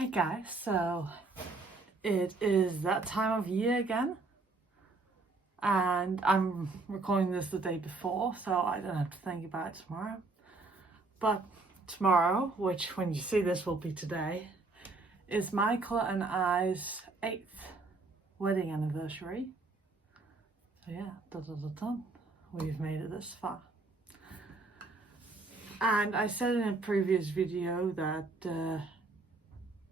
Hi guys, so it is that time of year again, and I'm recording this the day before, so I don't have to think about it tomorrow. But tomorrow, which when you see this will be today, is Michael and I's 8th wedding anniversary. So yeah, we've made it this far. And I said in a previous video that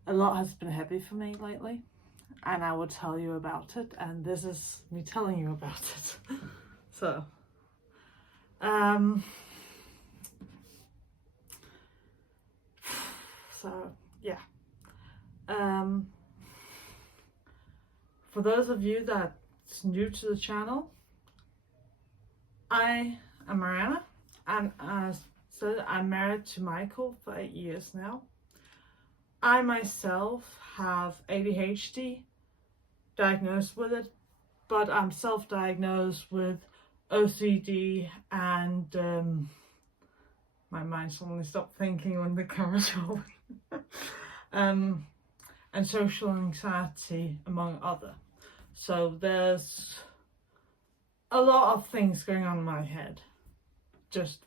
a lot has been heavy for me lately, and I will tell you about it, and this is me telling you about it. So yeah, for those of you that's new to the channel, I am Mariana, and as said, I'm married to Michael for 8 years now. I myself have ADHD, diagnosed with it, but I'm self-diagnosed with OCD and my mind suddenly stopped thinking when the camera's rolling. And social anxiety, among other. So there's a lot of things going on in my head, just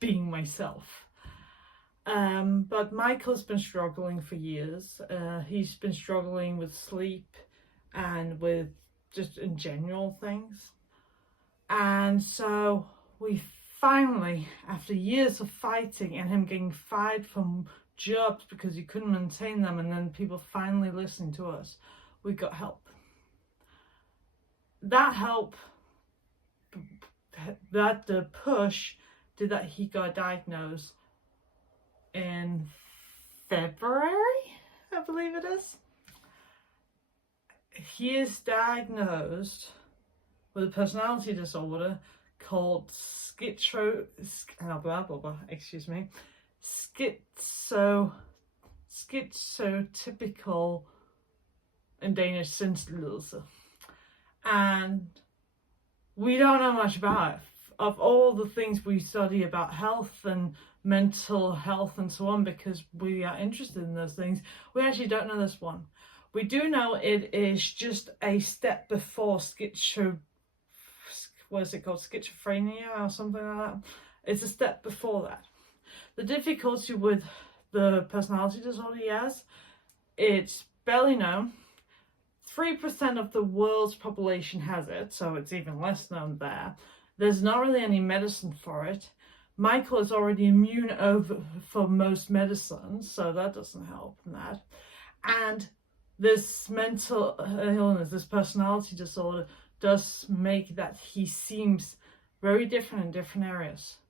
being myself. But Michael's been struggling for years. He's been struggling with sleep and with just in general things. And so we finally, after years of fighting and him getting fired from jobs because he couldn't maintain them, and then people finally listening to us, we got help. That help, the push did that he got diagnosed in February, I believe it is. He is diagnosed with a personality disorder called schizotypical in Danish sindslidelse. And we don't know much about it. Of all the things we study about health and mental health and so on, because we are interested in those things, we actually don't know this one. We do know it is just a step before schizophrenia or something like that. It's a step before that. The difficulty with the personality disorder he has, it's barely known. 3% of the world's population has it, so it's even less known there. There's not really any medicine for it. Michael is already immune for most medicines, so that doesn't help in that. And this mental illness, this personality disorder, does make that he seems very different in different areas.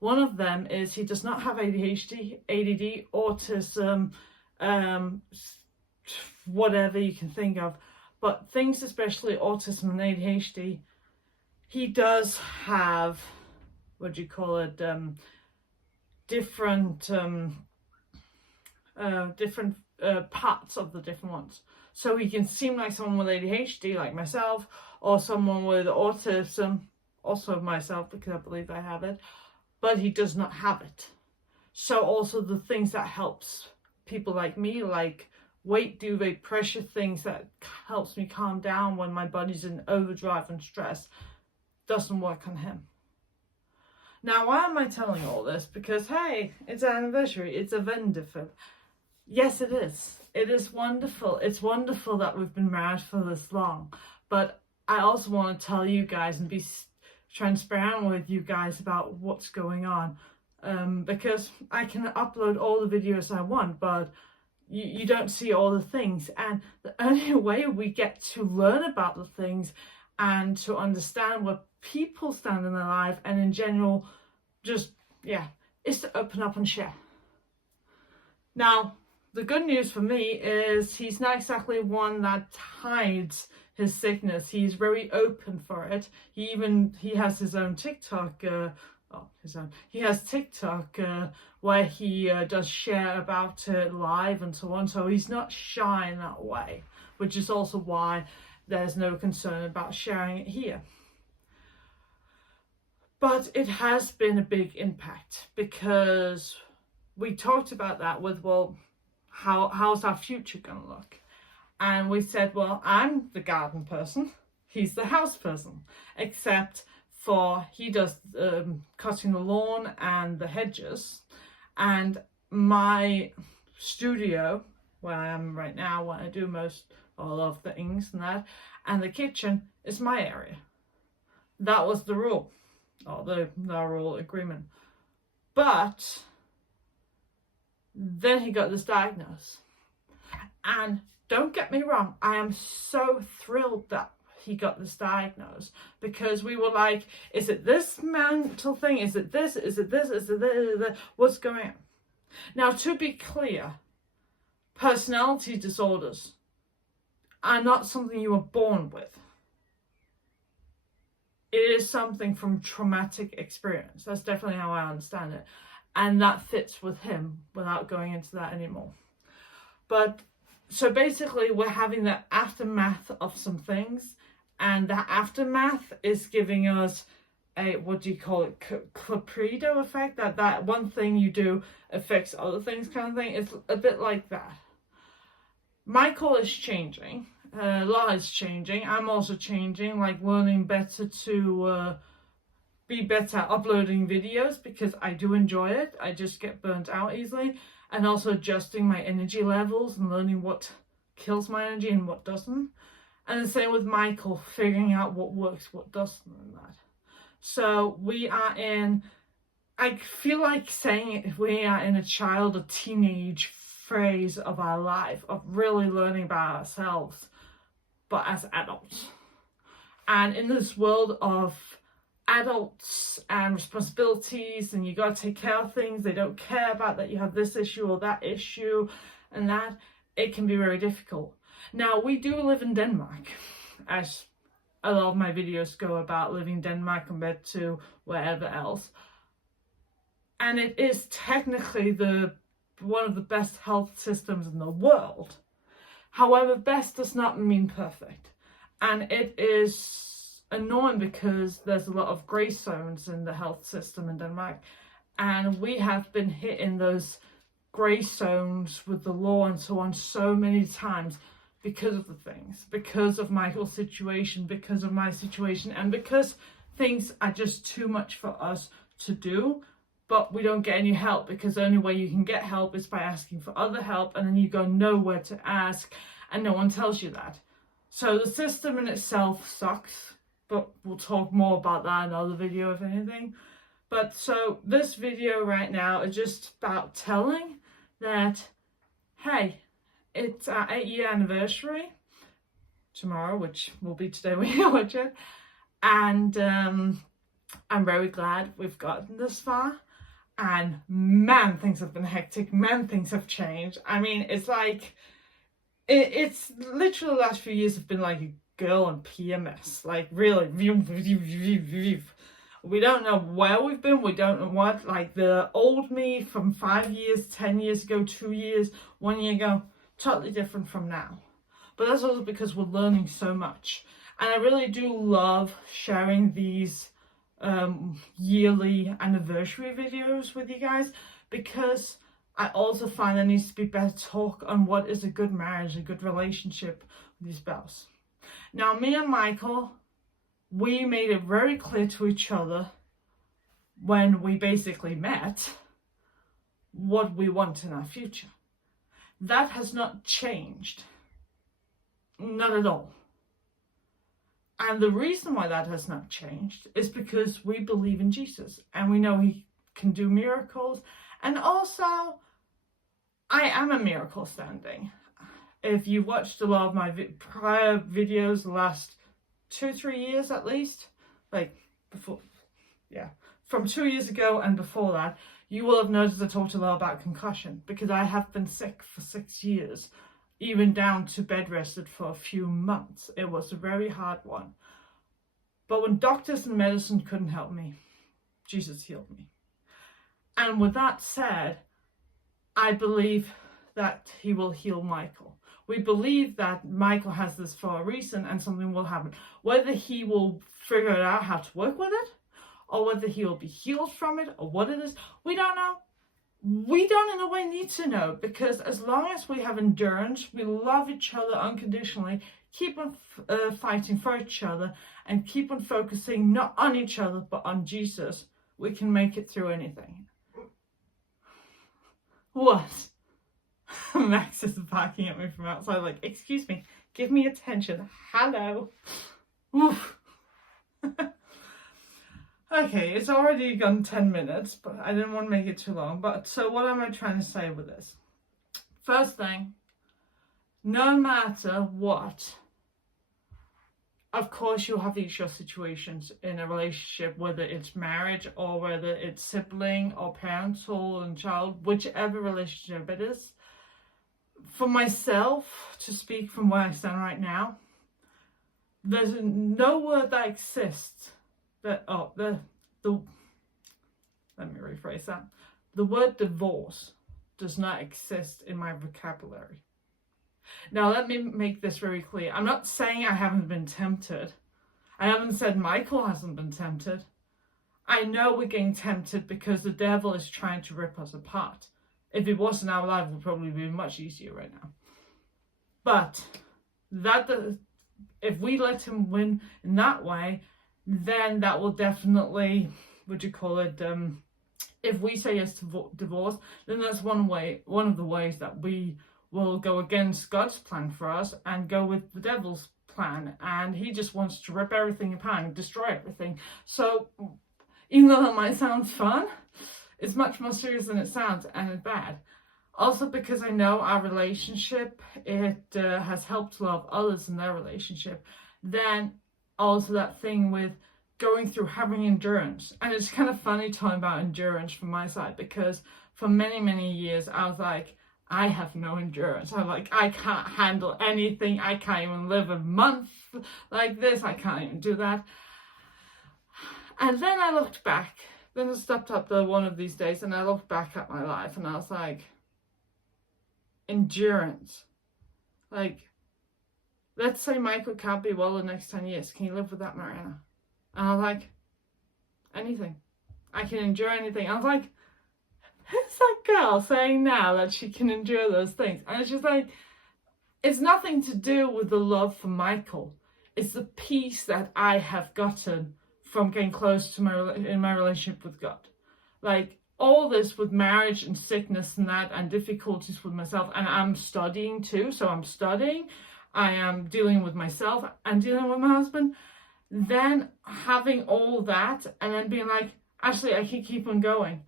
One of them is he does not have ADHD, ADD, autism, whatever you can think of, but things especially autism and ADHD, he does have, different parts of the different ones. So he can seem like someone with ADHD, like myself, or someone with autism, also myself, because I believe I have it, but he does not have it. So also the things that helps people like me, like weight duvet, pressure, things that helps me calm down when my body's in overdrive and stress, doesn't work on him. Now, why am I telling all this? Because, hey, it's an anniversary, it's a vendor. Yes, it is. It is wonderful. It's wonderful that we've been married for this long. But I also want to tell you guys and be transparent with you guys about what's going on. Because I can upload all the videos I want, but you don't see all the things. And the only way we get to learn about the things and to understand what people stand in their life and in general, is to open up and share. Now, the good news for me is he's not exactly one that hides his sickness. He's very open for it. He has his own TikTok, he has TikTok where he does share about it live and so on. So he's not shy in that way, which is also why there's no concern about sharing it here. But it has been a big impact, because we talked about that with, well, how's our future gonna look? And we said, well, I'm the garden person, he's the house person, except for he does cutting the lawn and the hedges, and my studio where I am right now, where I do all of the things and that, and the kitchen is my area. That was the rule, or the rule agreement. But then he got this diagnosis, and don't get me wrong, I am so thrilled that he got this diagnosis, because we were like, is it this mental thing? Is it this? Is it this? Is it this? What's going on? Now, to be clear, personality disorders are not something you were born with. It is something from traumatic experience. That's definitely how I understand it. And that fits with him without going into that anymore. But so basically, we're having the aftermath of some things, and that aftermath is giving us a, what do you call it, Caprido effect, that one thing you do affects other things kind of thing. It's a bit like that. Michael is changing, a lot is changing. I'm also changing, like learning better to be better at uploading videos, because I do enjoy it. I just get burnt out easily. And also adjusting my energy levels and learning what kills my energy and what doesn't. And the same with Michael, figuring out what works, what doesn't, and that. So we are in, I feel like saying it, we are in a child or teenage phase of our life, of really learning about ourselves, but as adults. And in this world of adults and responsibilities, and you got to take care of things, they don't care about that you have this issue or that issue, and that it can be very difficult. Now, we do live in Denmark, as a lot of my videos go about living in Denmark compared to wherever else, and it is technically one of the best health systems in the world. However, best does not mean perfect, and it is annoying because there's a lot of grey zones in the health system in Denmark, and we have been hit in those grey zones with the law and so on so many times because of the things, because of Michael's situation, because of my situation, and because things are just too much for us to do, but we don't get any help, because the only way you can get help is by asking for other help, and then you go nowhere to ask, and no one tells you that. So the system in itself sucks, but we'll talk more about that in another video, if anything. But so this video right now is just about telling that, hey, it's our 8-year anniversary tomorrow, which will be today when you watch it. And I'm very glad we've gotten this far. And man, things have been hectic. Man, things have changed. I mean, it's like, it's literally the last few years have been like a girl and PMS, like really. We don't know where we've been, we don't know what, like the old me from 5 years, 10 years ago, 2 years, 1 year ago, totally different from now. But that's also because we're learning so much, and I really do love sharing these yearly anniversary videos with you guys, because I also find there needs to be better talk on what is a good marriage, a good relationship with your spouse. Now, me and Michael, we made it very clear to each other when we basically met what we want in our future. That has not changed. Not at all. And the reason why that has not changed is because we believe in Jesus and we know he can do miracles. And also, I am a miracle standing. If you've watched a lot of my prior videos the last 2-3 years at least, like before, from 2 years ago and before that, you will have noticed I talked a lot about concussion, because I have been sick for 6 years, even down to bed rested for a few months. It was a very hard one. But when doctors and medicine couldn't help me, Jesus healed me. And with that said, I believe that he will heal Michael. We believe that Michael has this for a reason and something will happen. Whether he will figure out how to work with it, or whether he will be healed from it, or what it is, we don't know. we don't in a way need to know, because as long as we have endurance, we love each other unconditionally, keep on fighting for each other, and keep on focusing not on each other but on Jesus, we can make it through anything. What? Max is barking at me from outside like, excuse me, give me attention. Hello. Oof. Okay, it's already gone 10 minutes, but I didn't want to make it too long. But so what am I trying to say with this? First thing, no matter what, of course you'll have these situations in a relationship, whether it's marriage or whether it's sibling or parental and child, whichever relationship it is. For myself, to speak from where I stand right now, there's no word that exists that, let me rephrase that. The word divorce does not exist in my vocabulary. Now, let me make this very clear. I'm not saying I haven't been tempted. I haven't said Michael hasn't been tempted. I know we're getting tempted because the devil is trying to rip us apart. If it wasn't, our life would probably be much easier right now. But if we let him win in that way, then that will definitely, if we say yes to divorce, then that's one of the ways that we will go against God's plan for us and go with the devil's plan. And he just wants to rip everything apart and destroy everything. So even though that might sound fun, it's much more serious than it sounds, and it's bad. Also because I know our relationship, it has helped love others in their relationship. Then also that thing with going through having endurance. And it's kind of funny talking about endurance from my side, because for many, many years I was like, I have no endurance. I'm like, I can't handle anything. I can't even live a month like this. I can't even do that. And then I looked back. Then I stepped up there one of these days and I looked back at my life and I was like, endurance. Like, let's say Michael can't be well the next 10 years. Can you live with that, Mariana? And I was like, anything. I can endure anything. I was like, who's that girl saying now that she can endure those things? And it's just like, it's nothing to do with the love for Michael. It's the peace that I have gotten from getting close to my relationship with God. Like, all this with marriage and sickness and that and difficulties with myself, and I'm studying too, so I'm studying, I am dealing with myself and dealing with my husband, then having all that and then being like, actually I can keep on going,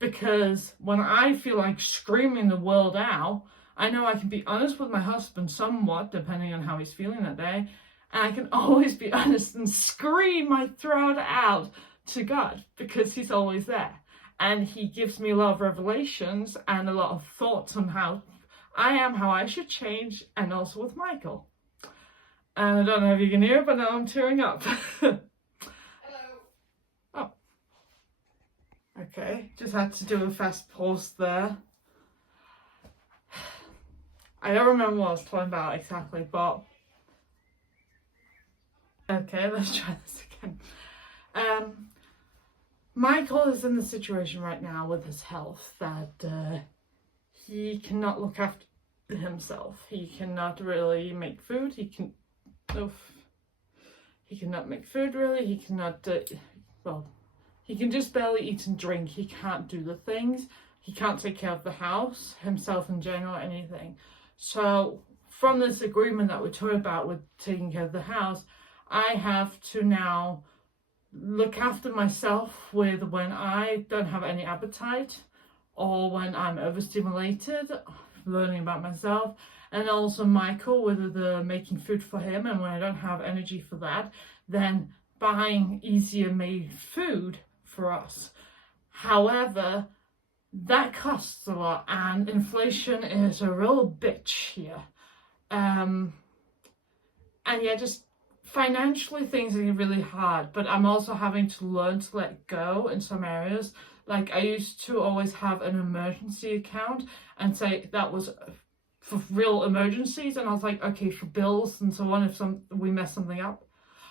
because when I feel like screaming the world out, I know I can be honest with my husband somewhat, depending on how he's feeling that day, and I can always be honest and scream my throat out to God, because he's always there. And he gives me a lot of revelations and a lot of thoughts on how I am, how I should change, and also with Michael. And I don't know if you can hear, but now I'm tearing up. Hello. Oh. Okay, just had to do a fast pause there. I don't remember what I was talking about exactly, but... Okay, let's try this again. Michael is in the situation right now with his health that he cannot look after himself. He cannot really make food. He cannot make food really. He cannot, he can just barely eat and drink. He can't do the things. He can't take care of the house, himself in general, anything. So from this agreement that we talked about with taking care of the house, I have to now look after myself with when I don't have any appetite or when I'm overstimulated, learning about myself, and also Michael with the making food for him, and when I don't have energy for that, then buying easier made food for us. However, that costs a lot, and inflation is a real bitch here. And yeah, just financially things are really hard, but I'm also having to learn to let go in some areas. Like, I used to always have an emergency account and say that was for real emergencies, and I was like, okay, for bills and so on, if we mess something up.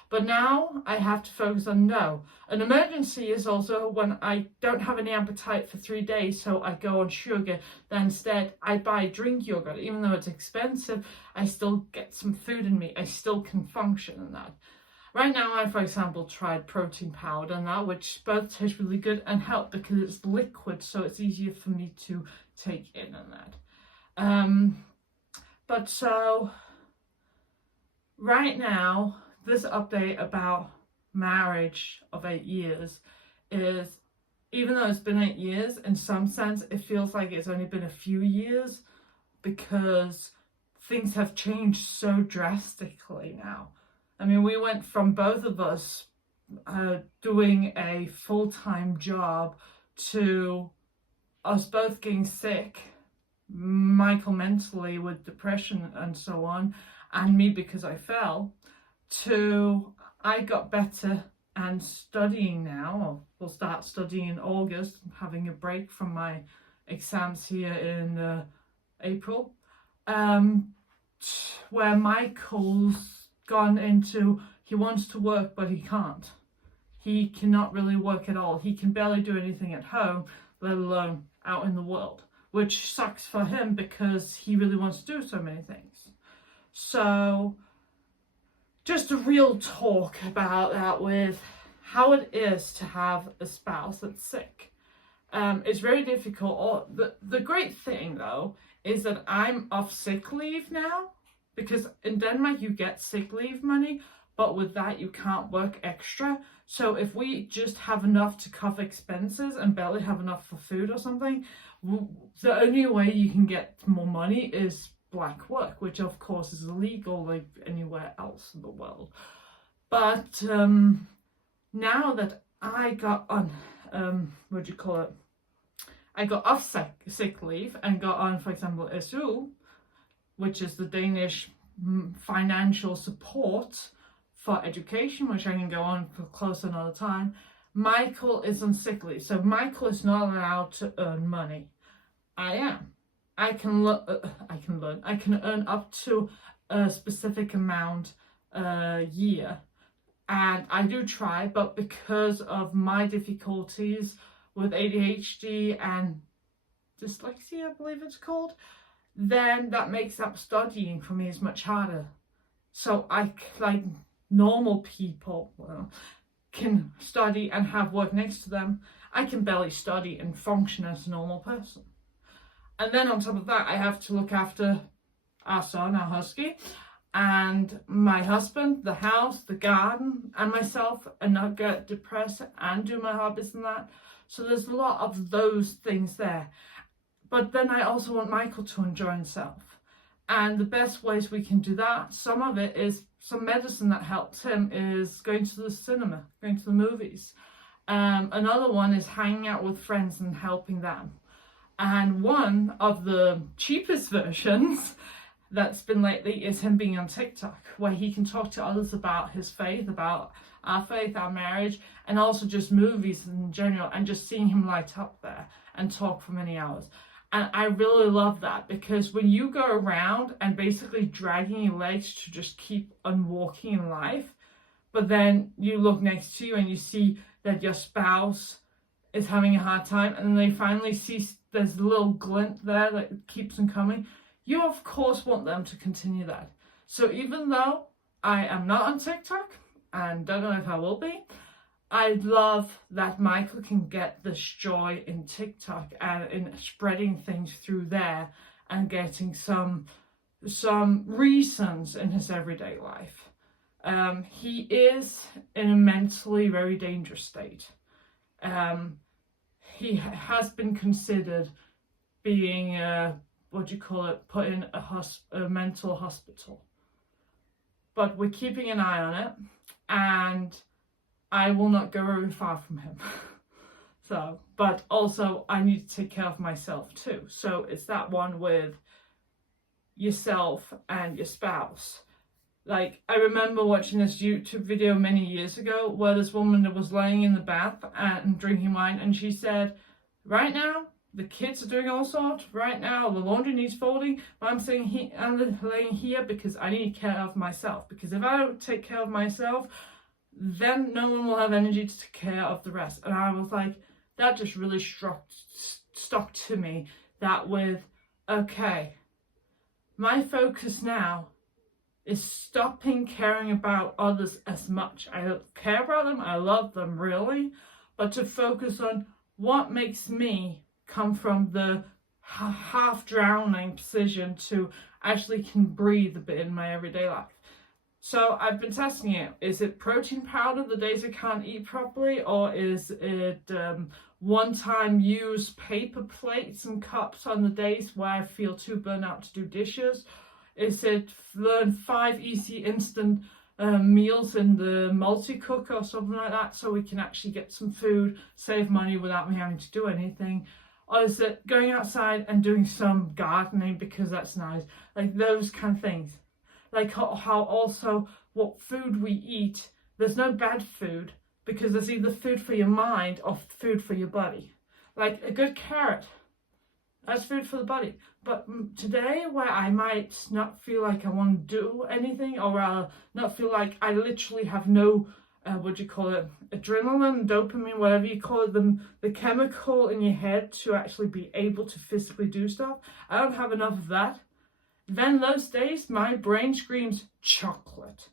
But now I have to focus on no. An emergency is also when I don't have any appetite for 3 days, so I go on sugar. Then instead I buy drink yogurt. Even though it's expensive, I still get some food in me. I still can function in that. Right now I, for example, tried protein powder and that, which both tastes really good and help because it's liquid, so it's easier for me to take in and that. But so right now, this update about marriage of 8 years is, even though it's been 8 years, in some sense it feels like it's only been a few years because things have changed so drastically now. I mean, we went from both of us doing a full-time job to us both getting sick, Michael mentally with depression and so on, and me because I fell, to I got better and studying now, or will start studying in August, having a break from my exams here in April, where Michael's gone into, he wants to work but he can't. He cannot really work at all. He can barely do anything at home, let alone out in the world, which sucks for him because he really wants to do so many things. So just a real talk about that with how it is to have a spouse that's sick. It's very difficult. The great thing though is that I'm off sick leave now, because in Denmark you get sick leave money, but with that you can't work extra. So if we just have enough to cover expenses and barely have enough for food or something, the only way you can get more money is black work, which of course is illegal like anywhere else in the world. But now that I got on, I got off sick leave and got on, for example, SU, which is the Danish financial support for education, which I can go on for close another time. Michael is on sick leave, so Michael is not allowed to earn money. I am. I can earn up to a specific amount a year, and I do try, but because of my difficulties with ADHD and dyslexia, I believe it's called, then that makes up studying for me is much harder. So I, like normal people, can study and have work next to them. I can barely study and function as a normal person. And then on top of that, I have to look after our son, our husky, and my husband, the house, the garden, and myself, and not get depressed and do my hobbies and that. So there's a lot of those things there. But then I also want Michael to enjoy himself. And the best ways we can do that, some of it is some medicine that helps him is going to the cinema, going to the movies. Another one is hanging out with friends and helping them. And one of the cheapest versions that's been lately is him being on TikTok, where he can talk to others about his faith, about our faith, our marriage, and also just movies in general, and just seeing him light up there and talk for many hours. And I really love that, because when you go around and basically dragging your legs to just keep on walking in life, but then you look next to you and you see that your spouse is having a hard time, and then they finally see there's a little glint there that keeps them coming, you of course want them to continue that. So even though I am not on TikTok, and don't know if I will be, I love that Michael can get this joy in TikTok and in spreading things through there and getting some reasons in his everyday life. He is in a mentally very dangerous state. He has been considered being put in a mental hospital. But we're keeping an eye on it, and I will not go very far from him. So, but also I need to take care of myself too. So it's that one with yourself and your spouse. Like, I remember watching this YouTube video many years ago where this woman that was laying in the bath and drinking wine, and she said, right now, the kids are doing all sorts. Right now, the laundry needs folding, but I'm laying here because I need care of myself. Because if I don't take care of myself, then no one will have energy to take care of the rest. And I was like, that just really stuck to me, that with, okay, my focus now is stopping caring about others as much. I care about them, I love them really, but to focus on what makes me come from the half drowning position to actually can breathe a bit in my everyday life. So I've been testing it. Is it protein powder the days I can't eat properly, or is it one-time use paper plates and cups on the days where I feel too burnt out to do dishes? Is it learn 5 easy instant meals in the multi-cooker or something like that, so we can actually get some food, save money without me having to do anything? Or is it going outside and doing some gardening because that's nice? Like those kind of things. Like how also what food we eat, there's no bad food, because there's either food for your mind or food for your body. Like a good carrot, that's food for the body. But today, where I might not feel like I want to do anything, or rather not feel like I literally have no, adrenaline, dopamine, whatever you call it, the chemical in your head to actually be able to physically do stuff, I don't have enough of that. Then those days, my brain screams chocolate.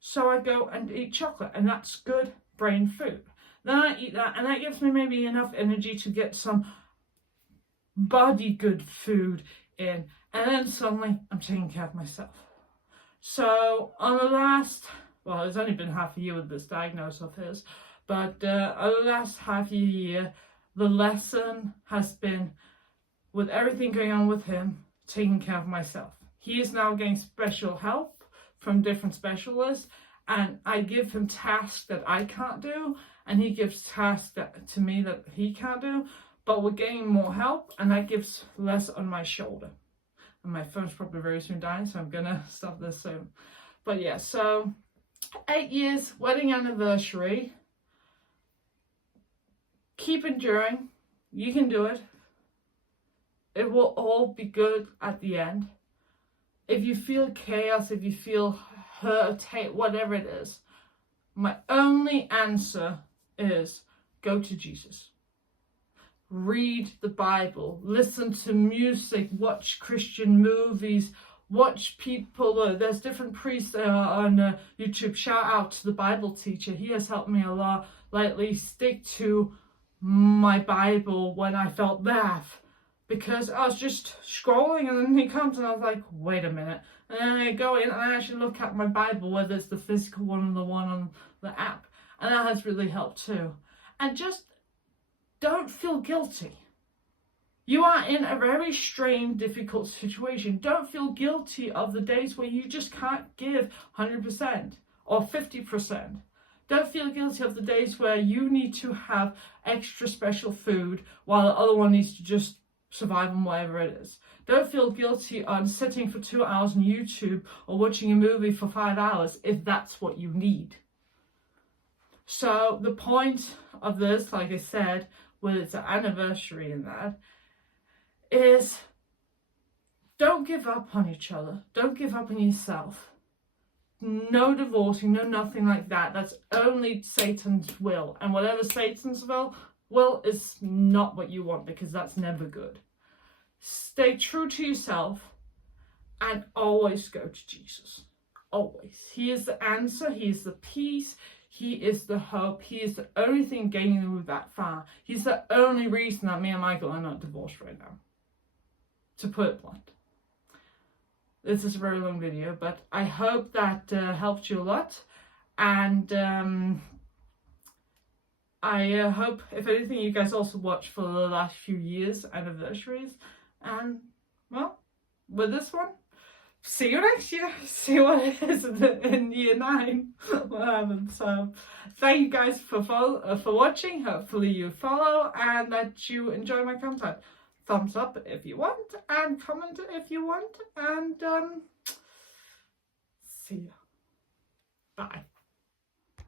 So I go and eat chocolate, and that's good brain food. Then I eat that, and that gives me maybe enough energy to get some body good food in. And then suddenly, I'm taking care of myself. So on the last, well, it's only been half a year with this diagnosis of his, but on the last half a year, the lesson has been, with everything going on with him, taking care of myself. He is now getting special help from different specialists, and I give him tasks that I can't do, and he gives tasks to me that he can't do, but we're getting more help, and that gives less on my shoulder. And my phone's probably very soon dying, so I'm gonna stop this soon. But yeah, so 8 years, wedding anniversary. Keep enduring. You can do it. It will all be good at the end. If you feel chaos, if you feel hurt, hate, whatever it is, my only answer is go to Jesus. Read the Bible, listen to music, watch Christian movies, watch people. There's different priests on YouTube. Shout out to the Bible teacher. He has helped me a lot lately. Stick to my Bible when I felt that. Because I was just scrolling, and then he comes and I was like, wait a minute. And then I go in and I actually look at my Bible, whether it's the physical one or the one on the app. And that has really helped too. And just don't feel guilty. You are in a very strained, difficult situation. Don't feel guilty of the days where you just can't give 100% or 50%. Don't feel guilty of the days where you need to have extra special food while the other one needs to just survive on whatever it is. Don't feel guilty on sitting for 2 hours on YouTube or watching a movie for 5 hours if that's what you need. So the point of this, like I said, with its anniversary and that, is don't give up on each other. Don't give up on yourself. No divorcing, no nothing like that. That's only Satan's will. And whatever Satan's will is not what you want, because that's never good. Stay true to yourself and always go to Jesus. Always. He is the answer. He is the peace. He is the hope. He is the only thing getting you that far. He's the only reason that me and Michael are not divorced right now. To put it blunt. This is a very long video, but I hope that helped you a lot. And I hope, if anything, you guys also watch for the last few years' anniversaries. And, well, with this one, see you next year. See what it is in year 9. What happens. So, thank you guys for watching. Hopefully you follow and that you enjoy my content. Thumbs up if you want, and comment if you want. And, see ya. Bye.